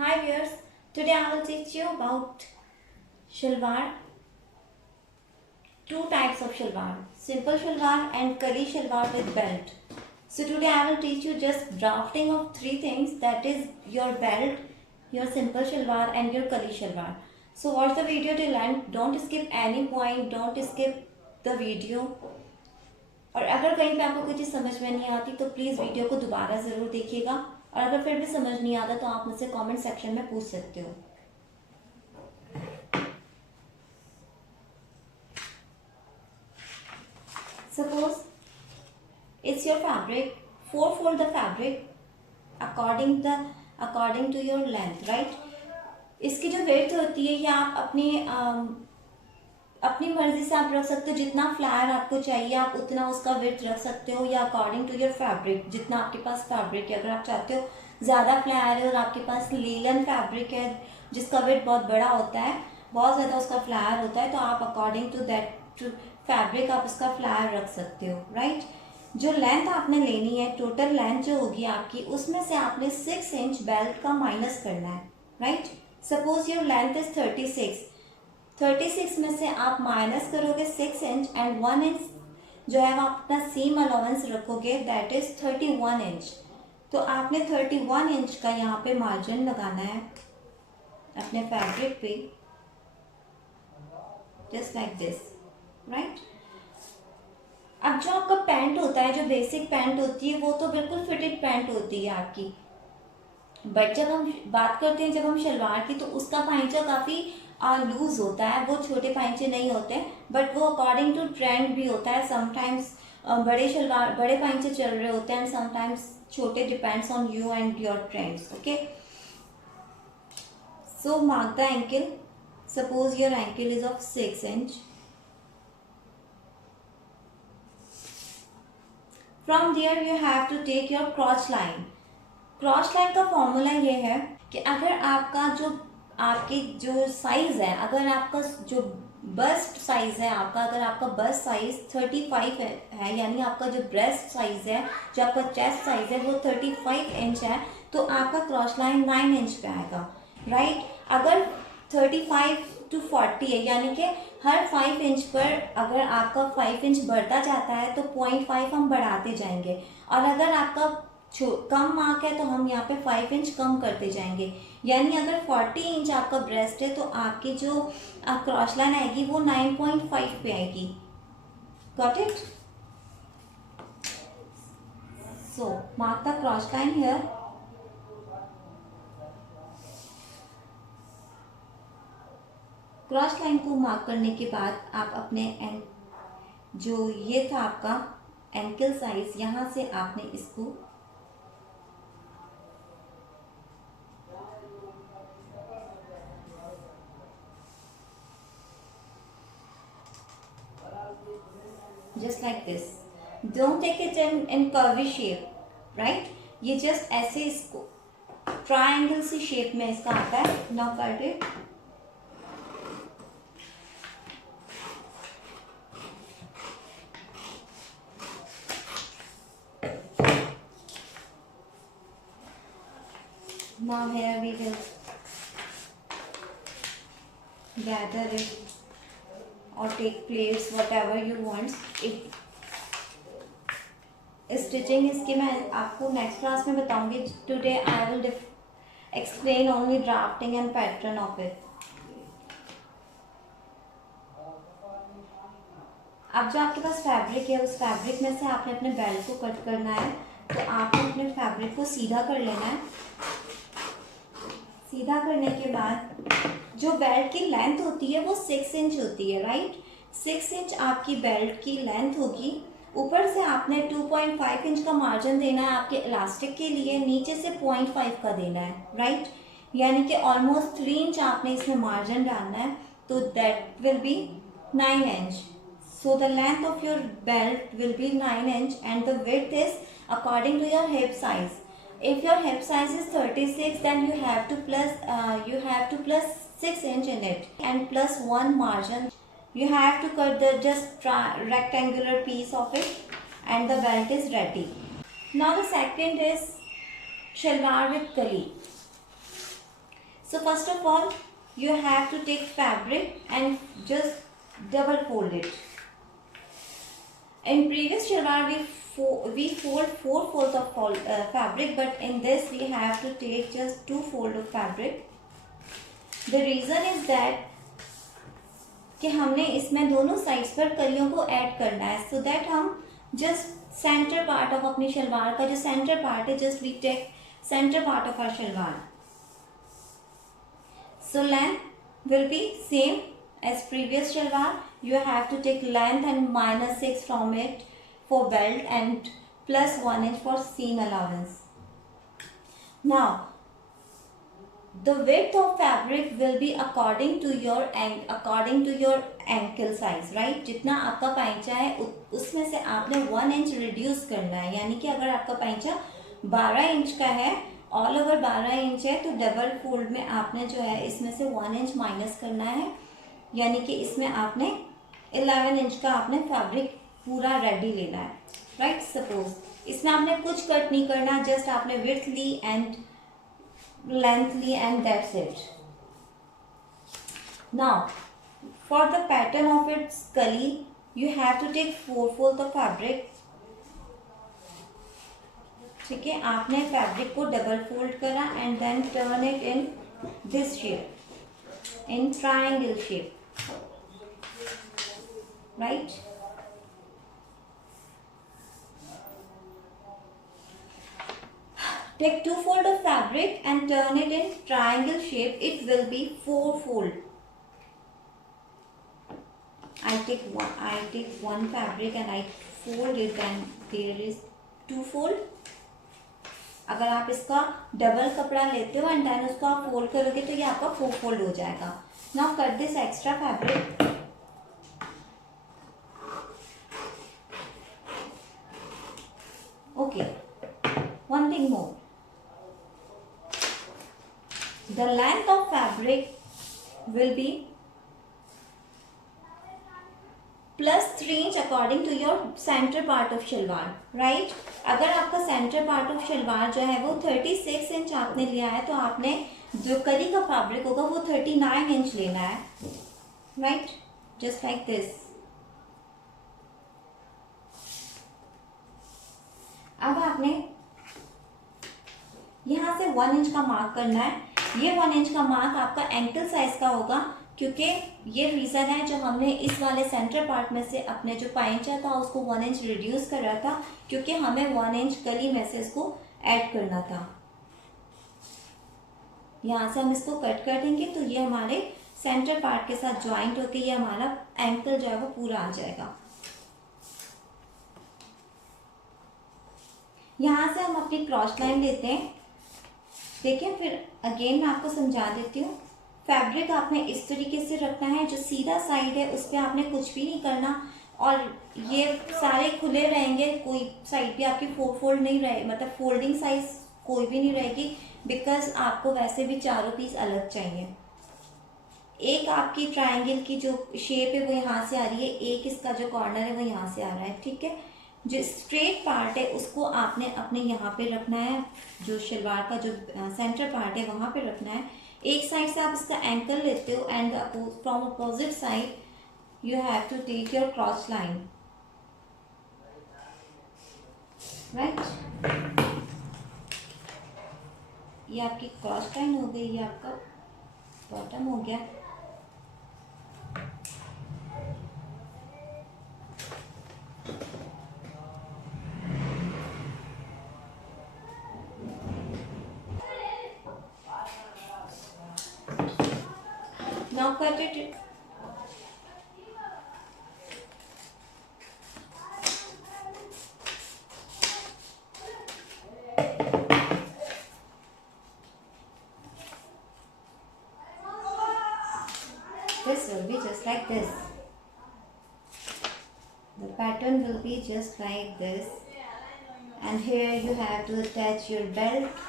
Hi viewers, today I will teach you about shalwar, two types of shalwar, simple shalwar and kali shalwar with belt. So today I will teach you just drafting of three things, that is your belt, your simple shalwar and your kali shalwar. So watch the video till end, don't skip any point, don't skip the video. और अगर कहीं पे आपको कोई चीज़ समझ में नहीं आती तो प्लीज़ वीडियो को दोबारा ज़रूर देखिएगा, और अगर फिर भी समझ नहीं आता तो आप मुझसे कमेंट सेक्शन में पूछ सकते हो. Suppose it's your fabric, fold the fabric according to your length, right? इसकी जो width होती है ये आप अपनी मर्जी से आप रख सकते हो, जितना फ्लायर आपको चाहिए आप उतना उसका width रख सकते हो, या अकॉर्डिंग टू योर फैब्रिक, जितना आपके पास फैब्रिक है. अगर आप चाहते हो ज़्यादा फ्लायर है और आपके पास लीलन फैब्रिक है जिसका वेट बहुत बड़ा होता है, बहुत ज़्यादा उसका फ्लायर होता है, तो आप अकॉर्डिंग टू दैट फैब्रिक आप उसका फ्लायर रख सकते हो, राइट. जो लेंथ आपने लेनी है, टोटल लेंथ जो होगी आपकी, उसमें से आपने 6 इंच बेल्ट का माइनस करना है, right. Suppose your length is 36 में से आप माइनस करोगे 6 इंच एंड 1 इंच जो है वो आप अपना सीम अलाउंस रखोगे, दैट इज 31 इंच. तो आपने 31 इंच का यहाँ पे मार्जिन लगाना है अपने फैब्रिक पे, जस्ट लाइक दिस, राइट. अब जो आपका पैंट होता है, जो बेसिक पैंट होती है, वो तो बिल्कुल फिटेड पैंट होती है आपकी, बट जब हम बात करते हैं जब हम शलवार की, तो उसका पाइंचा काफ़ी लूज होता है, वो छोटे पाइंचे नहीं होते, बट वो अकॉर्डिंग टू ट्रेंड भी होता है. समटाइम्स बड़े पाइंचे चल रहे होते हैं एंड समटाइम्स छोटे, depends on you and your trends. Okay, so mark the ankle. Suppose your ankle is of 6 inch. From there you have to take your crotch line. Crotch line का formula ये है कि अगर आपकी जो size है, अगर आपका जो बस्ट साइज़ है अगर आपका बस्ट साइज़ 35 है, यानी आपका जो ब्रेस्ट साइज़ है, जो आपका चेस्ट साइज़ है वो 35 इंच है, तो आपका क्रॉच लाइन 9 इंच पे आएगा, राइट. अगर 35 to 40 है, यानी कि हर 5 इंच पर अगर आपका 5 इंच बढ़ता जाता है तो 0.5 हम बढ़ाते जाएंगे, और अगर आपका कम मार्क है तो हम यहाँ पे 5 इंच कम करते जाएंगे. यानी अगर 40 इंच आपका ब्रेस्ट है तो आपकी जो क्रॉच लाइन आएगी वो 9.5 पे आएगी. Got it? So mark the क्रॉच line here. Cross line को मार्क करने के बाद आप अपने जो ये था आपका एंकल साइज, यहाँ से आपने इसको just like this. Don't take it in curvy shape, right? ये just ऐसे इसको ट्रायंगल सी शेप में इसका आता है. Now cut it. Now here we will gather it or take place whatever you want. Stitching इसकी मैं आपको नेक्स्ट क्लास में बताऊंगी. Today I will explain only drafting and pattern of it. अब जो आपके पास फैब्रिक है, उस फैब्रिक में से आपने अपने बेल्ट को कट करना है, तो आपको अपने फैब्रिक को सीधा कर लेना है. सीधा करने के बाद जो बेल्ट की लेंथ होती है वो 6 इंच होती है, राइट. 6 इंच आपकी बेल्ट की लेंथ होगी. ऊपर से आपने 2.5 इंच का मार्जिन देना है आपके इलास्टिक के लिए, नीचे से 0.5 का देना है, राइट. यानी कि ऑलमोस्ट 3 इंच आपने इसमें मार्जिन डालना है, तो that will be 9 inch. So the length of your belt will be 9 inch and the width is according to your hip size. If your hip size is 36, then you have to plus 6 inch in it and plus 1 margin. You have to cut the just rectangular piece of it and the belt is ready. Now the second is shalwar with kali. So first of all, you have to take fabric and just double fold it. In previous shalwar we fold 4 folds of fabric, but in this we have to take just 2 folds of fabric. The reason is that कि हमने इसमें दोनों sides पर कलियों को add करना है, so that हम जस्ट सेंटर पार्ट ऑफ अपनी शलवार का जो सेंटर पार्ट है, just we take centre part of our shalwar. So length will be same as previous shalwar. You have to take length and -6 from it for belt and +1 inch for seam allowance. Now the width of fabric will be according to your ankle size, right? जितना आपका पैंचा है उसमें से आपने 1 inch reduce करना है. यानी कि अगर आपका पैंचा 12 इंच का है, ऑल ओवर 12 इंच है, तो डबल फोल्ड में आपने जो है इसमें से 1 इंच माइनस करना है. यानी कि इसमें आपने 11 इंच का आपने फैब्रिक पूरा रेडी लेना है, राइट? सपोज इसमें आपने कुछ कट नहीं करना, जस्ट आपने विड्थ ली एंड लेंथ ली and that's it. Now for the pattern of its कली you have to take 4 fold of fabric. ठीक है, आपने फैब्रिक को डबल फोल्ड करा and then turn it in this shape, in triangle shape, right? Take 2 fold of fabric and turn it in triangle shape. It will be 4 fold. I take one fabric and I fold it and there is 2 fold. अगर आप इसका double कपड़ा लेते हो and then उसको आप fold करोगे तो ये आपका 4 फोल्ड हो जाएगा. Now cut this extra fabric. Okay, one thing more. The length of fabric will be +3 inch according to your center part of shalwar, right? अगर आपका सेंटर पार्ट ऑफ शलवार जो है वो 36 इंच आपने लिया है, तो आपने जो कली का फैब्रिक होगा वो 39 इंच लेना है, राइट? Just like this. अब आपने यहाँ से 1 इंच का मार्क करना है. ये 1 इंच का मार्क आपका एंकल साइज का होगा, क्योंकि ये रीज़न है जो हमने इस वाले सेंटर पार्ट में से अपने जो पैंचा था उसको 1 इंच रिड्यूस कर रहा था, क्योंकि हमें 1 इंच कली में से इसको ऐड करना था. यहाँ से हम इसको कट कर देंगे तो ये हमारे सेंटर पार्ट के साथ ज्वाइंट होकर ये हमारा एंकल जो है वो पूरा आ जाएगा. यहाँ से हम अपनी क्रॉस लाइन लेते हैं. देखिए, फिर अगेन मैं आपको समझा देती हूँ. फैब्रिक आपने इस तरीके से रखना है, जो सीधा साइड है उस पर आपने कुछ भी नहीं करना, और ये सारे खुले रहेंगे. कोई साइड भी आपकी 4 फोल्ड नहीं रहे, मतलब फोल्डिंग साइज कोई भी नहीं रहेगी, बिकॉज आपको वैसे भी चारों पीस अलग चाहिए. एक आपकी ट्रायंगल की जो शेप है वो यहाँ से आ रही है, एक इसका जो कॉर्नर है वो यहाँ से आ रहा है. ठीक है, जो स्ट्रेट पार्ट है उसको आपने अपने यहाँ पे रखना है, जो शलवार का जो सेंटर पार्ट है वहाँ पे रखना है. एक साइड से आप इसका एंकल लेते हो and from opposite side you have to take your cross line, right? ये आपकी क्रॉस लाइन हो गई, ये आपका बॉटम हो गया. Now cut it. This will be just like this. The pattern will be just like this, and here you have to attach your belt.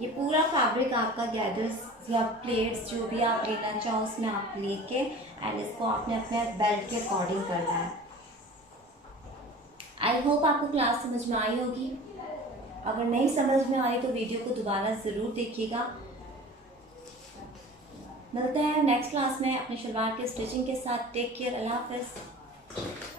ये पूरा फैब्रिक आपका गैदर्स या प्लेट्स जो भी आप लेना चाहो उसमें आप लेके एंड इसको आपने अपने बेल्ट के अकॉर्डिंग करना है. आई होप आपको क्लास समझ में आई होगी। अगर नहीं समझ में आ रही तो वीडियो को दोबारा ज़रूर देखिएगा। मिलते हैं नेक्स्ट क्लास में अपने शलवार के स्टिचिंग के साथ। टेक केयर, अल्लाह हाफ़िज़।